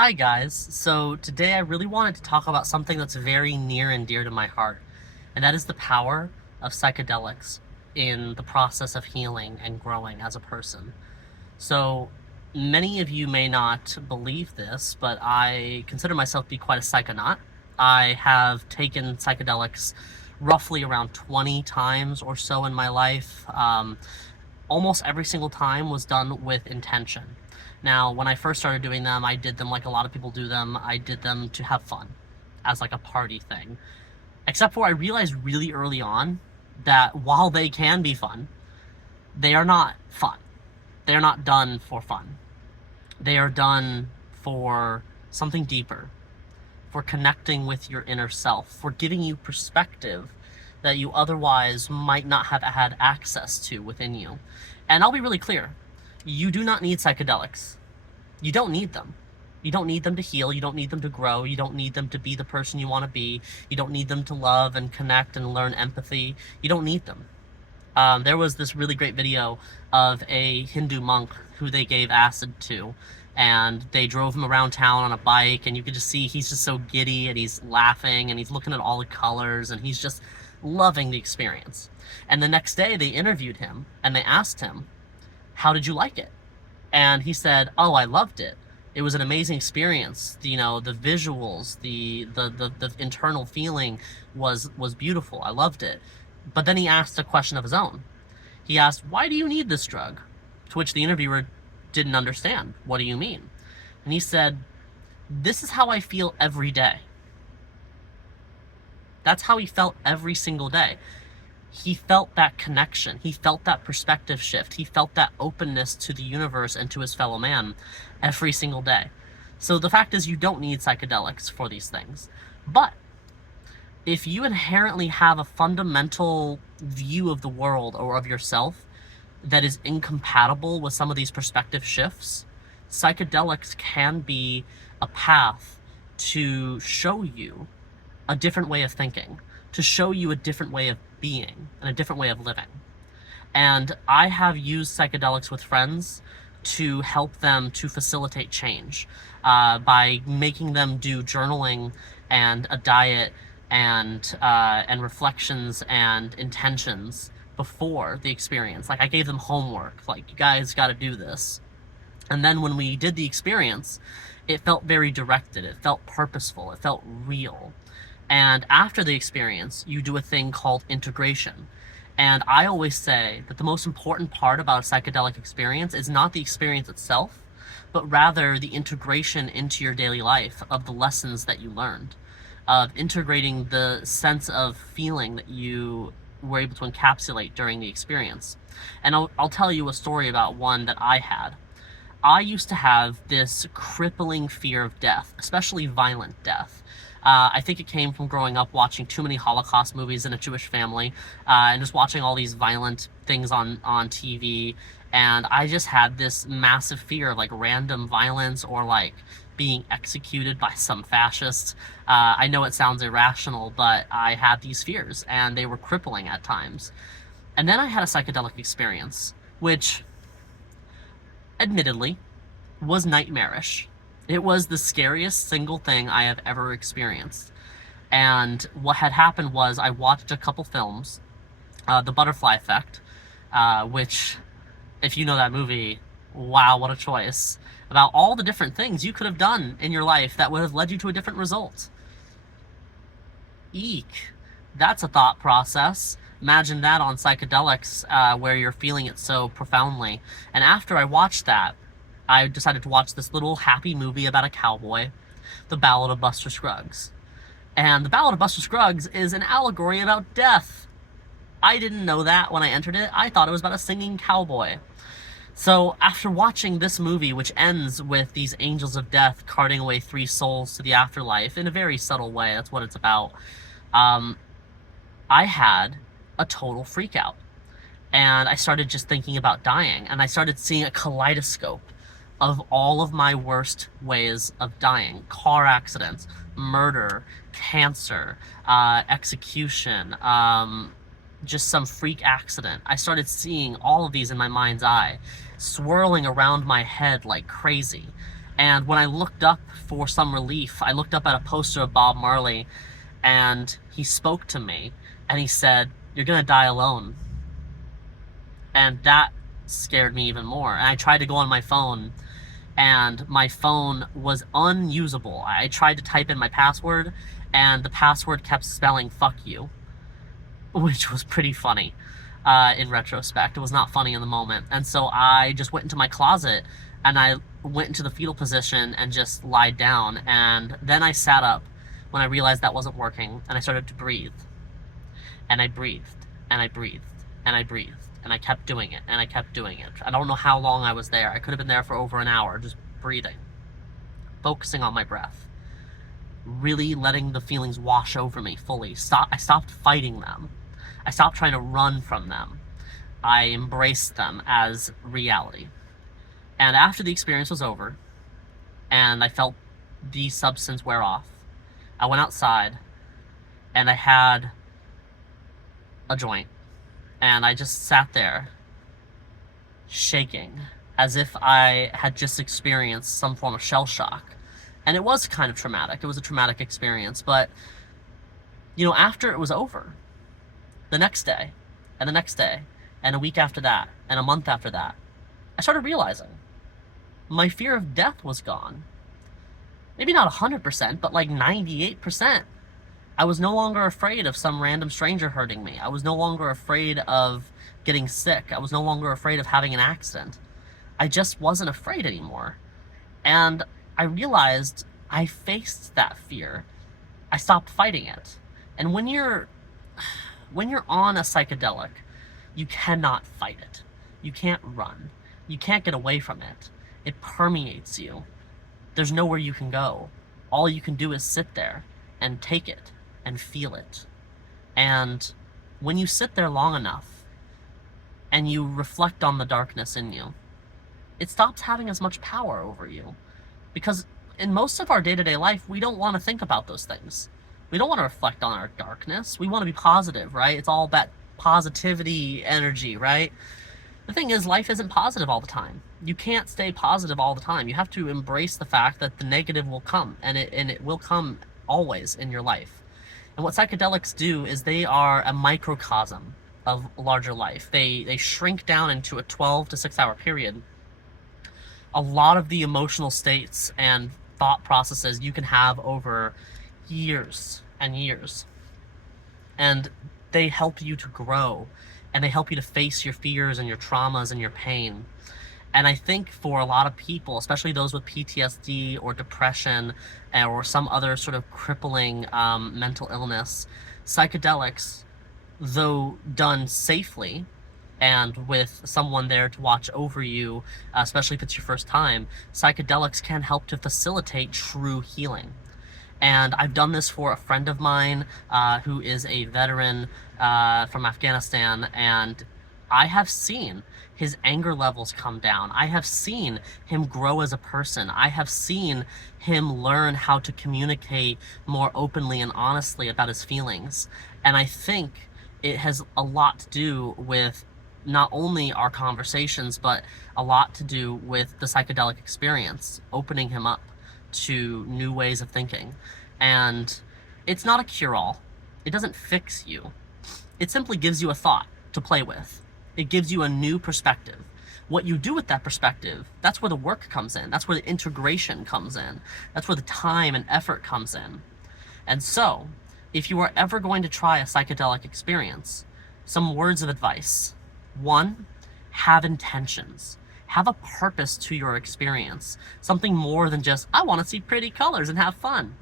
Hi guys, so today I really wanted to talk about something that's very near and dear to my heart, and that is the power of psychedelics in the process of healing and growing as a person. So many of you may not believe this, but I consider myself to be quite a psychonaut. I have taken psychedelics roughly around 20 times or so in my life. Almost every single time was done with intention. Now, when I first started doing them, I did them like a lot of people do them. I did them to have fun, as like a party thing. Except for I realized really early on that while they can be fun, they are not fun. They are not done for fun. They are done for something deeper, for connecting with your inner self, for giving you perspective that you otherwise might not have had access to within you. And I'll be really clear, you do not need psychedelics. You don't need them. You don't need them to heal. You don't need them to grow. You don't need them to be the person you want to be. You don't need them to love and connect and learn empathy. You don't need them. There was this really great video of a Hindu monk who they gave acid to, and they drove him around town on a bike, and you could just see he's just so giddy, and he's laughing, and he's looking at all the colors, and he's just loving the experience. And the next day they interviewed him, and they asked him, how did you like it? And he said, oh, I loved it. It was an amazing experience. The visuals, the internal feeling was beautiful. I loved it. But then he asked a question of his own. He asked, why do you need this drug? To which the interviewer didn't understand. What do you mean? And he said, this is how I feel every day. That's how he felt every single day. He felt that connection. He felt that perspective shift. He felt that openness to the universe and to his fellow man every single day. So the fact is, you don't need psychedelics for these things. But if you inherently have a fundamental view of the world or of yourself that is incompatible with some of these perspective shifts, psychedelics can be a path to show you a different way of thinking, to show you a different way of being and a different way of living. And I have used psychedelics with friends to help them to facilitate change by making them do journaling and a diet and reflections and intentions before the experience. Like, I gave them homework, like, you guys got to do this. And then when we did the experience, it felt very directed, it felt purposeful, it felt real. And after the experience, you do a thing called integration. And I always say that the most important part about a psychedelic experience is not the experience itself, but rather the integration into your daily life of the lessons that you learned, of integrating the sense of feeling that you were able to encapsulate during the experience. And I'll tell you a story about one that I had. I used to have this crippling fear of death, especially violent death. I think it came from growing up watching too many Holocaust movies in a Jewish family, and just watching all these violent things on TV. And I just had this massive fear of like random violence or like being executed by some fascist. I know it sounds irrational, but I had these fears and they were crippling at times. And then I had a psychedelic experience, which admittedly was nightmarish. It was the scariest single thing I have ever experienced. And what had happened was I watched a couple films, The Butterfly Effect, which, if you know that movie, wow, what a choice. About all the different things you could have done in your life that would have led you to a different result. Eek. That's a thought process. Imagine that on psychedelics, where you're feeling it so profoundly. And after I watched that, I decided to watch this little happy movie about a cowboy, The Ballad of Buster Scruggs. And The Ballad of Buster Scruggs is an allegory about death. I didn't know that when I entered it. I thought it was about a singing cowboy. So after watching this movie, which ends with these angels of death carting away 3 souls to the afterlife in a very subtle way, that's what it's about, I had a total freak out. And I started just thinking about dying, and I started seeing a kaleidoscope of all of my worst ways of dying. Car accidents, murder, cancer, execution, just some freak accident. I started seeing all of these in my mind's eye, swirling around my head like crazy. And when I looked up for some relief, I looked up at a poster of Bob Marley, and he spoke to me, and he said, "You're gonna die alone." And that scared me even more. And I tried to go on my phone, and my phone was unusable. I tried to type in my password, and the password kept spelling "fuck you," which was pretty funny in retrospect. It was not funny in the moment. And so I just went into my closet, and I went into the fetal position and just lied down. And then I sat up when I realized that wasn't working, and I started to breathe. And I breathed, and I breathed, and I breathed. And I kept doing it, and I kept doing it. I don't know how long I was there. I could have been there for over an hour, just breathing, focusing on my breath, really letting the feelings wash over me fully. I stopped fighting them. I stopped trying to run from them. I embraced them as reality. And after the experience was over, and I felt the substance wear off, I went outside, and I had a joint. And I just sat there, shaking, as if I had just experienced some form of shell shock. And it was kind of traumatic. It was a traumatic experience. But, after it was over, the next day, and the next day, and a week after that, and a month after that, I started realizing my fear of death was gone. Maybe not 100%, but like 98%. I was no longer afraid of some random stranger hurting me. I was no longer afraid of getting sick. I was no longer afraid of having an accident. I just wasn't afraid anymore. And I realized I faced that fear. I stopped fighting it. And when you're on a psychedelic, you cannot fight it. You can't run. You can't get away from it. It permeates you. There's nowhere you can go. All you can do is sit there and take it and feel it. And when you sit there long enough and you reflect on the darkness in you, it stops having as much power over you. Because in most of our day-to-day life, we don't want to think about those things. We don't want to reflect on our darkness. We want to be positive, right? It's all about positivity energy, right? The thing is, life isn't positive all the time. You can't stay positive all the time. You have to embrace the fact that the negative will come, and it will come always in your life. And what psychedelics do is they are a microcosm of larger life. They shrink down into a 12 to 6 hour period. A lot of the emotional states and thought processes you can have over years and years. And they help you to grow, and they help you to face your fears and your traumas and your pain. And I think for a lot of people, especially those with PTSD or depression or some other sort of crippling mental illness, psychedelics, though done safely and with someone there to watch over you, especially if it's your first time, psychedelics can help to facilitate true healing. And I've done this for a friend of mine who is a veteran from Afghanistan, and I have seen his anger levels come down. I have seen him grow as a person. I have seen him learn how to communicate more openly and honestly about his feelings. And I think it has a lot to do with not only our conversations, but a lot to do with the psychedelic experience, opening him up to new ways of thinking. And it's not a cure-all. It doesn't fix you. It simply gives you a thought to play with. It gives you a new perspective. What you do with that perspective, that's where the work comes in. That's where the integration comes in. That's where the time and effort comes in. And so, if you are ever going to try a psychedelic experience, some words of advice. 1, have intentions. Have a purpose to your experience. Something more than just, I want to see pretty colors and have fun.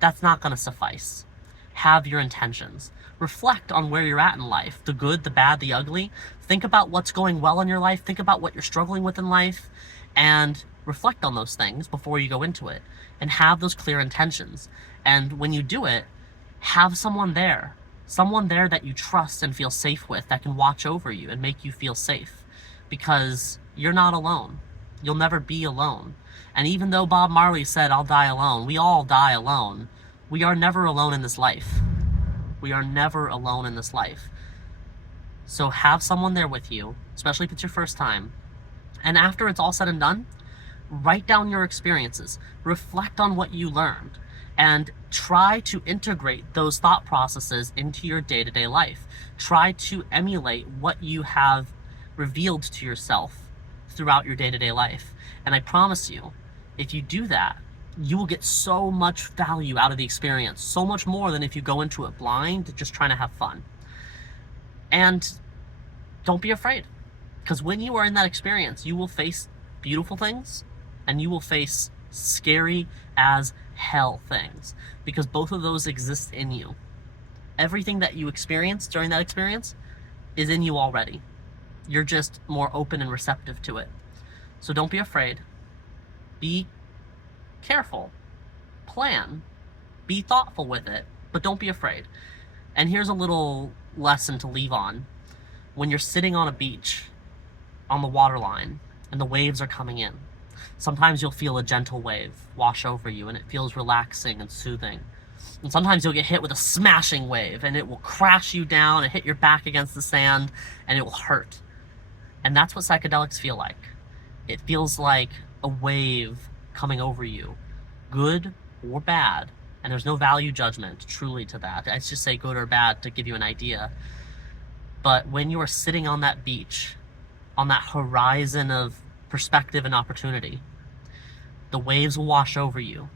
That's not going to suffice. Have your intentions. Reflect on where you're at in life, the good, the bad, the ugly. Think about what's going well in your life. Think about what you're struggling with in life, and reflect on those things before you go into it, and have those clear intentions. And when you do it, have someone there that you trust and feel safe with, that can watch over you and make you feel safe, because you're not alone. You'll never be alone. And even though Bob Marley said, "I'll die alone," we all die alone. We are never alone in this life. We are never alone in this life. So have someone there with you, especially if it's your first time. And after it's all said and done, Write down your experiences, reflect on what you learned, and try to integrate those thought processes into your day-to-day life. Try to emulate what you have revealed to yourself throughout your day-to-day life. And I promise you, if you do that, you will get so much value out of the experience, so much more than if you go into it blind, just trying to have fun. And don't be afraid, because when you are in that experience, you will face beautiful things and you will face scary as hell things, because both of those exist in you. Everything that you experience during that experience is in you already. You're just more open and receptive to it. So don't be afraid. Be careful. Plan. Be thoughtful with it, but don't be afraid. And here's a little lesson to leave on. When you're sitting on a beach on the waterline and the waves are coming in, sometimes you'll feel a gentle wave wash over you and it feels relaxing and soothing. And sometimes you'll get hit with a smashing wave and it will crash you down and hit your back against the sand and it will hurt. And that's what psychedelics feel like. It feels like a wave coming over you, good or bad. And there's no value judgment truly to that. I just say good or bad to give you an idea. But when you are sitting on that beach, on that horizon of perspective and opportunity, the waves will wash over you.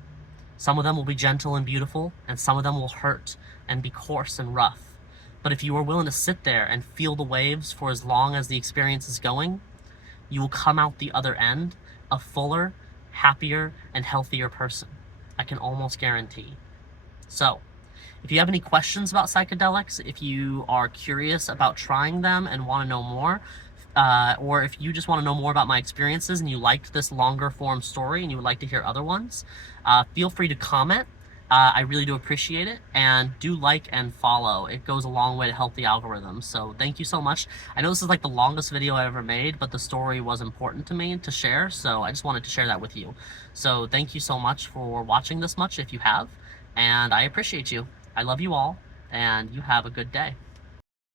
Some of them will be gentle and beautiful, and some of them will hurt and be coarse and rough. But if you are willing to sit there and feel the waves for as long as the experience is going, you will come out the other end a fuller, happier, and healthier person. I can almost guarantee. So, if you have any questions about psychedelics, if you are curious about trying them and want to know more, or if you just want to know more about my experiences and you liked this longer form story and you would like to hear other ones, feel free to comment. I really do appreciate it, and do like and follow. It goes a long way to help the algorithm, so thank you so much. I know this is like the longest video I ever made, but the story was important to me to share, so I just wanted to share that with you. So thank you so much for watching this much if you have, and I appreciate you. I love you all, and you have a good day.